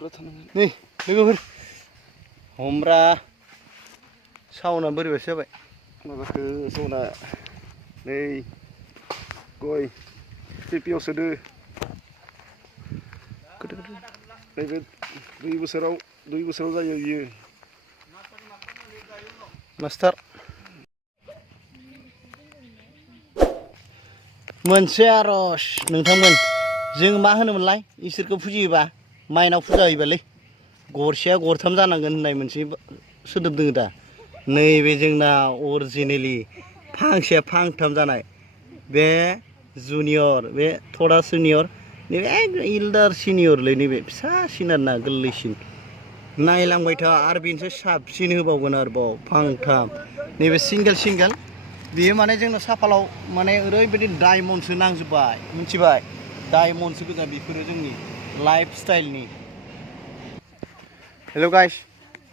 Nih, logoफोर हमब्रा सावना बोरैबासो जाबाय माबाखौ सना नै गय पिपियाव सोदो नैबे 2 बोसोराव जायो बियो मास्टार मोनसे आरज नोंथांमोन जों मा होनोमोनलाय इसोरखौ फुजियोबा माइनाव फुजा होयोबालै गरसेया गरथाम जानांगोन होननाय मोनसे सोदोब दोङो दा नैबे जोंना अरिजिनेलि फांसेया फांथाम जानाय बे जुनियर बे थोड़ा सिनियर नैबे इल्डार सिनियरलै नैबे फिसासिन आरोना गोरलैसिन नायलांबाय था आरो बेनिफ्राय साबसिन होबावगोन आरोबाव फांथाम नैबे सिंगेल बेयो माने जोंनो साफालाव माने ओरैबायदि डायमन्डसो नांजोबबाय मिथिबाय डायमन्डसो गोजा बेफोरो जोंनि लाइफ स्टाइलनि हेल' गाइस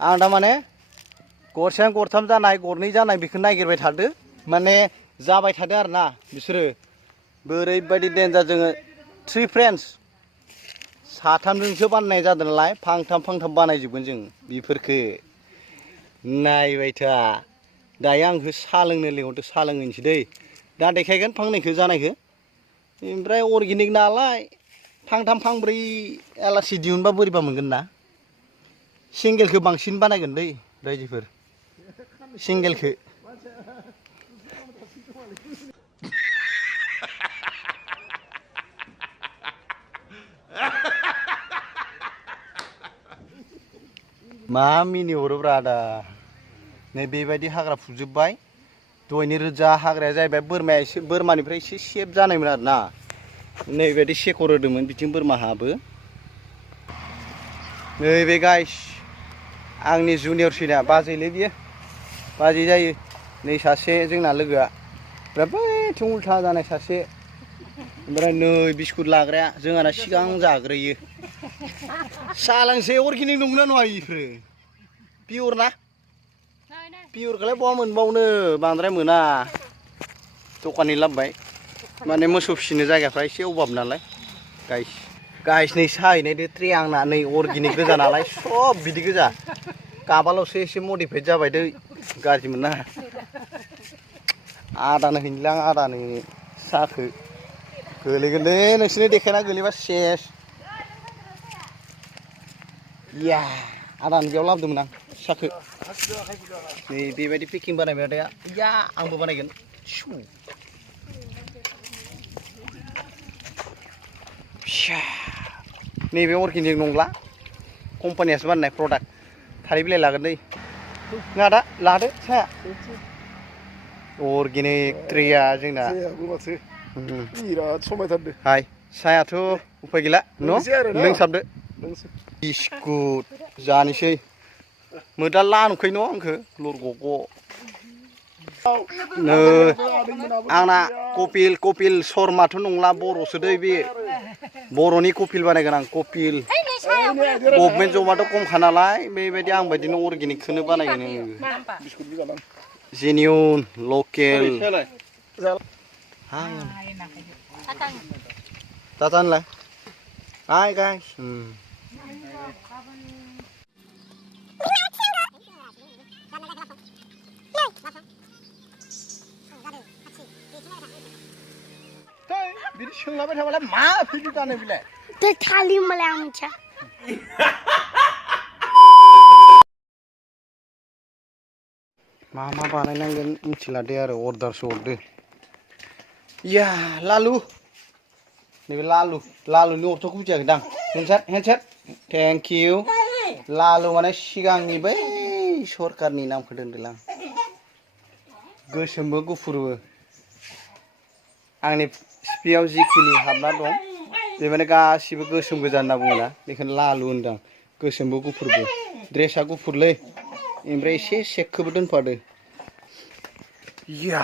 आं दा माने गरसेया गरथाम जानाय गरनै जानाय बेखौ नागिरबाय थादो माने जाबाय थादो आरोना बिसोरो ओरैबायदि डेन्जार जोङो 3 फ्रेन्ड्स साथामजोंसो बानायनाय जादों नालाय फांथाम बानायजोबगोन जों बेफोरखौ नायबाय था दायो आंखौ साहा लोंनो लिंहरदो साहा लोंहैनोसै दै दा देखायगोन फांनैखौ जानायखौ ओमफ्राय अर्गेनिक नालाय फांथाम फांब्रै आलासि दिहुनबा बोरैबा मोनगोन ना सिंगेलखौ बांसिन बानायगोन दै रायजोफोर सिंगेलखौ मा मिनिहरोब्रा आदा नै बेबायदि हाग्रा फुजोबबाय दहायनि रोजा हाग्राया जाहैबाय बोरमाया एसे बोरमानिफ्राय एसे सेफ जानायमोन आरोना नैबायदि सेकर होदोंमोन बिथिं बोरमा हाबो नैबे गाइस आंनि जुनियरसिना बाजैलै बियो बाजै जायो नै सासे जोंना लोगोआ बैथिं उल्था जानाय सासे ओमफ्राय नै बिस्कुट लाग्राया जोंहाना सिगां जाग्रोयो सालांसे अर्गेनिक नंगौना नङा इफोरो पियर ना पियरखौलाय बहा मोनबावनो बांद्राय मोना दखाननि लाबोबाय माने मोसौ फिसिनो जायगाफ्रा एसे अभाब नालाय गाइस नै साहैनायदो ट्रे आंना नै अर्गेनिक गोजा नालाय सब बिदि गोजा गाबाल'सो एसे मडिफाइड जाबाय दै गाज्रि मोना आदानो हैनोलां आदानो साहखौ गोलैगोन दे नोंसोरनो देखायना गोलैबा सेस या आदानो बेयाव लाबोदोंमोन आं साहखौ नै बेबायदि पेकिं बानायबाय आदाया या आंबो बानायगोन नैबे अर्गेनिक नंला कम्पानियासो बानायनाय प्रडाक्ट थालिर बिलाइ लागोन दै नों आदा लादो साया अर्गेनिक ट्रेया जोंना बिराद समायथारदो हाय सायाथ' उफाय गैला न' लोंसाबदो बिस्कुट जानोसै मोदा लानुखै न' आंखो लरग'ग' नै आंना कपिल शर्माथ' नंला बर'सो दै बे बर'नि कपिल बानायगोन आं कपिल गभर्नमेन्ट जबाथ' खमखा नालाय बेबायदि आं बायदिनो अर्गेनिकखौनो बानायगोन जेनिउन लकेल दादानलाय हाय गाइस बिदि सोंलाबाय थाबालाय मा भिडिअ दानो बिलाय दै थालिर मालाय आं मिथिया मा बानायनांगोन मिथिला दे आरो अर्डारसो हरदो या लालु नैबे लालुनि अर्थ'खौ बुजियाखैदां हेन्डसेट थेंक इउ लालु माने सिगांनि बै सरकारनि नामखौ दोनदोलां गोसोमबो गुफुरबो आंनि सिपियाव जिखिनि हाबना दं बे माने गासिबो गोसोम गोजा होनना बुङोना बेखौनो लालु होनदां गोसोमबो गुफुरबो ड्रेसा गुफुरलै ओमफ्राय एसे सेकखौबो दोनफादो या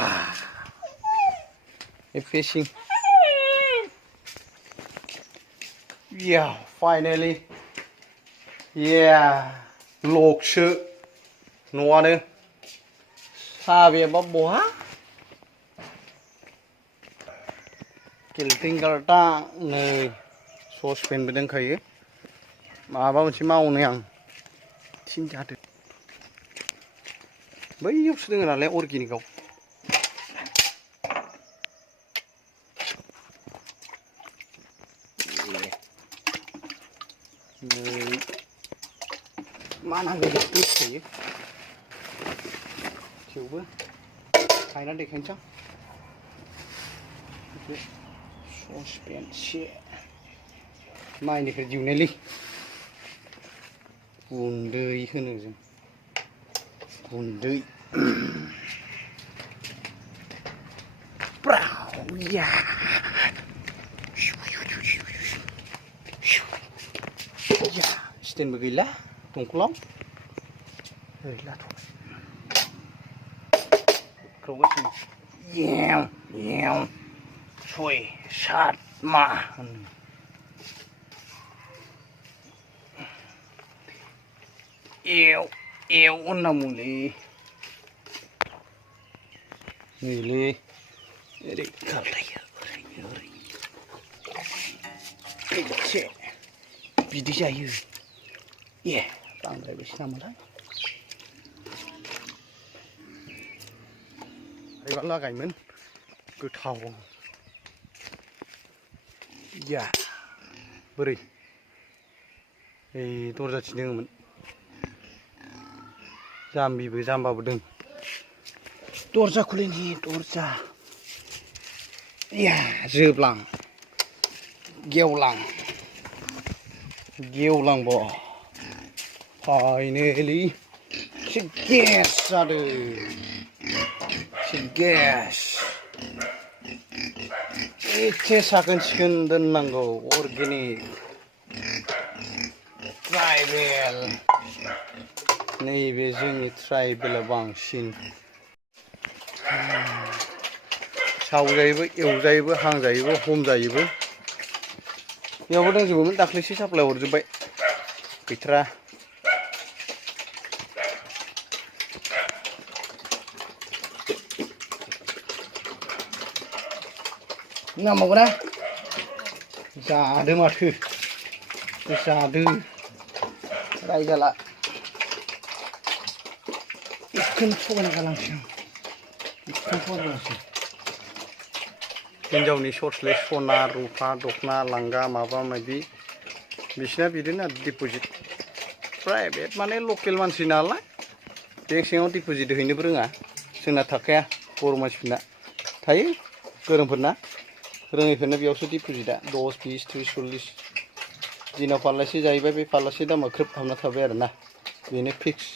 फेसिं या फाइनेलि या लकसो न'आनो साबियाबा बहा किल्टिं गार्टा नै ससपेनबो दंखायो माबा मोनसे मावनो आं थिनजादों बैयावसो दोङो नालाय अर्गेनिकआव मा नांगौ मिथिखायो थेवबो गायनानै देखायनोसै बे ससपेनसे माइनिफ्राय दिहुननायलै गुन्दै होनो जों गुन्दै ब्रावया स्टेनबो गैला दंखलाव गैलाथ' ग्रावगासिनो येव येव 6 7 मा एव एव होननांगौलै नैलै ओरै खालायो ओरै एसे बिदि जायो ए बांद्रायबोसो नामाथाय ओरैबा लागायमोन गोथाव या बोरै ओइ दरजाथिं दोङोमोन जाम्बिबो जाम्बाबो दों दरजा खुलिनि दरजा या जोबलां गेवलां गेवलांब फाइनेलि एसे गेस जादों एसे गेस एसे साखोन सिखोन दोननांगौ अर्गेनिक ट्राइबेल नैबे जोंनि ट्राइबेला बांसिन सावजायोबो एवजायोबो हांजायोबो हमजायोबो बेयावबो दंजोबोमोन दाख्लैसो साप्लाय हरजोब्बाय गैथारा नांबावगोना जादो माथो जादो रायजाला बेखौनो थगायना गालांसै आं बेखौनो थगायना गालांसै हिन्जावनि सर्सले सना रुफा दखना लांगा माबा माबि बिसिना बिदिनो डिप'जिट प्राइभेट माने लकेल मानसि नालाय बेंक सिङाव डिप'जिट हैनोबो रोङा जोंना थाखाया बर' मानसिफोरना थायो गोरोंफोरना रोङैफोरना बेयावसो डिप'जिटआ 10 20 30 40 दिनाव फाल्लासे जाहैबाय बे फाल्लासे दामा खोब हाबना थाबाय आरोना बेनो फिक्स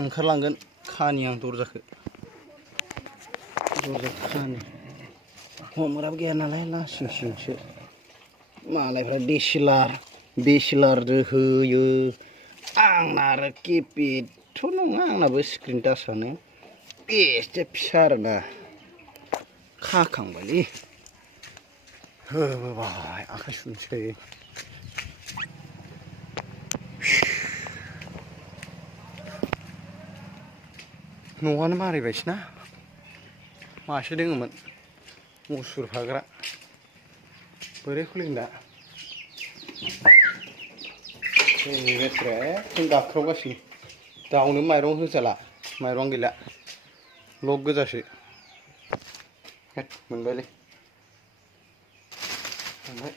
ओंखारलांगोन खानि आं दरजाखौ खानि हमग्राबो गैया नालाय लासिं सिंसो मालायफ्रा DSLR होयो आंना आरो किपेडथ' नङा आंनाबो स्क्रिन टाचानो एसे फिसा आरोना खाखांबायलै होबोबाय आखाइ सुनोसै न'आनो मारिबायसोना मासे दोङोमोन मुसुर फाग्रा बोरै खुलिगोन दा जोंनि मेट्र'आ एकदम गाबख्रावगासिनो दाउनो माइरं होजाला माइरं गैला लग गोजासो हेद मोनबायलै मोनबाय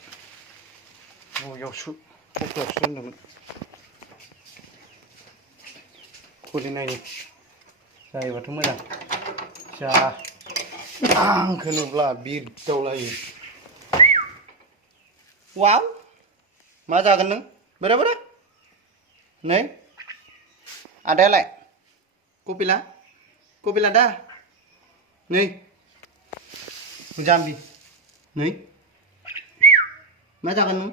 न'यावसो क'क्राझारावसो दोनदोंमोन खुलिनायनि जायोबाथ' मोजां जा आंखौ नुब्ला बिरदावलायो वाव मा जागोन नों बोरा बोरा नै आदायालाय कपिला दा नै जाम्बि नै मा जागोन नों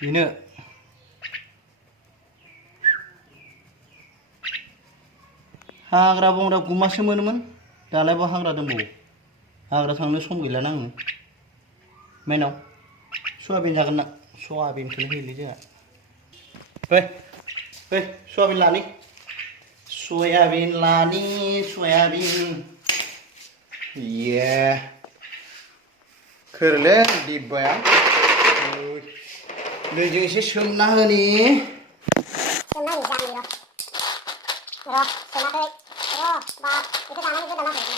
बेनो हाग्रा बंग्रा गुमासो मोनोमोन दालाय बहा हाग्रा दंबावो हाग्रा थांनो सम गैला आङो मेनाव सयाबिन जागोन ना सयाबिनखौनो होयोलै जोंहा फै सयाबिन लानि सयाबिन ये खोरले डिब्बाया दैजों एसे सोमना होनि सोमना होनि जानि र' सोमाखै बा बेखौ जानानै गोदाना होनि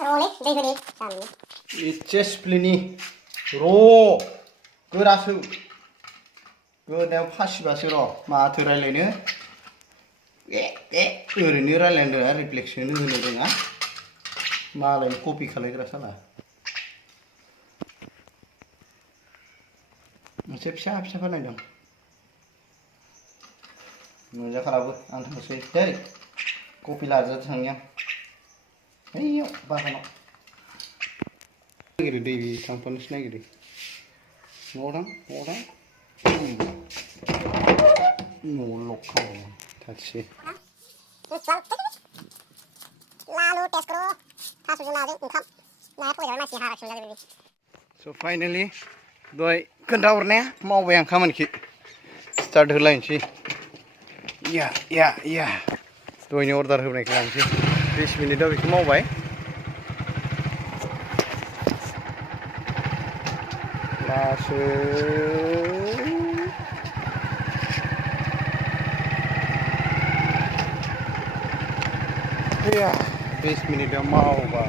र'लै दै होनि जानि एसे सिफ्लेनि र' गोरासो गोदायाव फासिबासो र' माथो रायलायनो ओरैनो रायलायनो रोङा रिफ्लेक्सन होनो रोङा मालायनि कपि खालायग्रा साला मोनसे फिसा फिसा बानायदों मोनजाखालाबो आं थांसै दै कपि लाजानो थांनि आं ओइयाव बागानाव नागिरो दै थांफानोसो नागिरो न'आव थां न'आव लक खालामो थाथि लालु टेस्करो थास'जों नाजों ओंखाम नाया फैबाय मानसिनि हारा संजाजोबो स' फाइनालि दहाय खोन्थाहरनाया मावबाय आं खामानिखौ स्टार्ट होलायनोसै या दहायनि अर्डार होनायखौ लानोसै 20 मिनिटआव बेखौ मावबाय लासै 20 मिनिटआव मावबाय